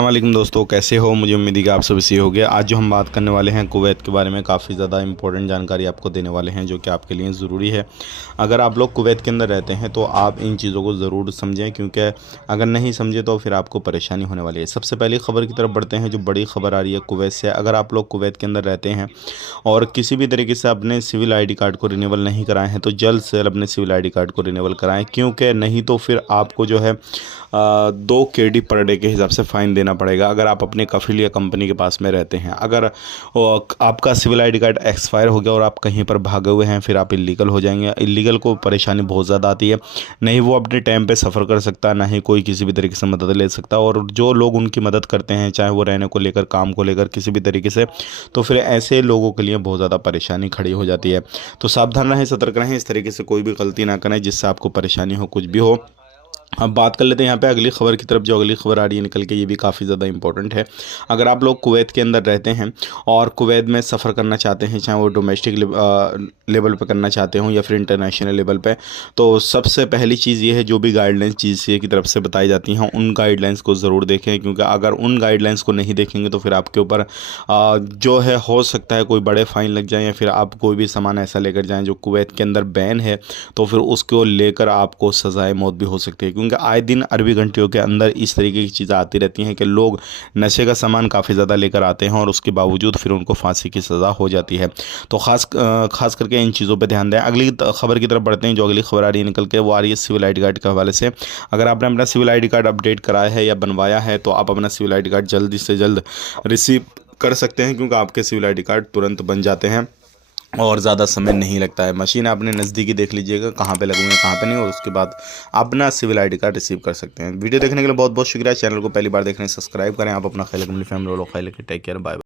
वालेकुम दोस्तों, कैसे हो। मुझे उम्मीद है कि आप सब सही हो गया। आज जो हम बात करने वाले हैं कुवैत के बारे में, काफ़ी ज़्यादा इंपॉर्टेंट जानकारी आपको देने वाले हैं जो कि आपके लिए ज़रूरी है। अगर आप लोग कुवैत के अंदर रहते हैं तो आप इन चीज़ों को ज़रूर समझें, क्योंकि अगर नहीं समझे तो फिर आपको परेशानी होने वाली है। सबसे पहली खबर की तरफ बढ़ते हैं। जो बड़ी खबर आ रही है कुवैत से, अगर आप लोग कुवैत के अंदर रहते हैं और किसी भी तरीके से अपने सिविल आई डी कार्ड को रिन्यूअल नहीं कराए हैं तो जल्द से जल्द अपने सिविल आई डी कार्ड को रिन्यूअल कराएं, क्योंकि नहीं तो फिर आपको जो है 2 KD पर डे के हिसाब से फ़ाइन देना पड़ेगा। अगर आप अपने कफिल या कंपनी के पास में रहते हैं, अगर आपका civil I D card expire हो गया और आप कहीं पर भागे हुए हैं, फिर आप इलीगल हो जाएंगे। इलीगल को परेशानी बहुत ज़्यादा आती है, नहीं वो अपने टाइम पे सफ़र कर सकता, ना ही कोई किसी भी तरीके से मदद ले सकता। और जो लोग उनकी मदद करते हैं, चाहे वो रहने को लेकर, काम को लेकर, किसी भी तरीके से, तो फिर ऐसे लोगों के लिए बहुत ज़्यादा परेशानी खड़ी हो जाती है। तो सावधान रहें, सतर्क रहें, इस तरीके से कोई भी गलती ना करें जिससे आपको परेशानी हो, कुछ भी हो। अब बात कर लेते हैं यहाँ पे अगली खबर की तरफ। जो अगली खबर आ रही है निकल के, ये भी काफ़ी ज़्यादा इंपॉर्टेंट है। अगर आप लोग कुवैत के अंदर रहते हैं और कुवैत में सफ़र करना चाहते हैं, चाहे वो डोमेस्टिक लेवल पे करना चाहते हो या फिर इंटरनेशनल लेवल पे, तो सबसे पहली चीज़ ये है, जो भी गाइडलाइंस GCA की तरफ से बताई जाती हैं उन गाइडलाइंस को ज़रूर देखें, क्योंकि अगर उन गाइडलाइंस को नहीं देखेंगे तो फिर आपके ऊपर जो है हो सकता है कोई बड़े फ़ाइन लग जाए, या फिर आप कोई भी सामान ऐसा लेकर जाएँ जो कुवैत के अंदर बैन है, तो फिर उसको लेकर आपको सज़ाए मौत भी हो सकती है। क्योंकि आए दिन अरबी घंटियों के अंदर इस तरीके की चीज़ें आती रहती हैं कि लोग नशे का सामान काफ़ी ज़्यादा लेकर आते हैं और उसके बावजूद फिर उनको फांसी की सज़ा हो जाती है। तो खास करके इन चीज़ों पे ध्यान दें। अगली खबर की तरफ बढ़ते हैं। जो अगली खबर आ रही है निकल के, वो आ रही है सिविल ID कार्ड के हवाले से। अगर आपने अपना सिविल ID कार्ड अपडेट कराया है या बनवाया है तो आप अपना सिविल ID कार्ड जल्दी से जल्द रिसीव कर सकते हैं, क्योंकि आपके सिविल ID कार्ड तुरंत बन जाते हैं और ज़्यादा समय नहीं लगता है। मशीन आपने नज़दीकी देख लीजिएगा कहाँ पे लगूंगे कहाँ पे नहीं, और उसके बाद अपना सिविल ID कार्ड रिसीव कर सकते हैं। वीडियो देखने के लिए बहुत बहुत शुक्रिया। चैनल को पहली बार देख रहे हैं, सब्सक्राइब करें। आप अपना ख्याल रखें, अपनी फैमिली वालों का ख्याल रखें। Take care, bye.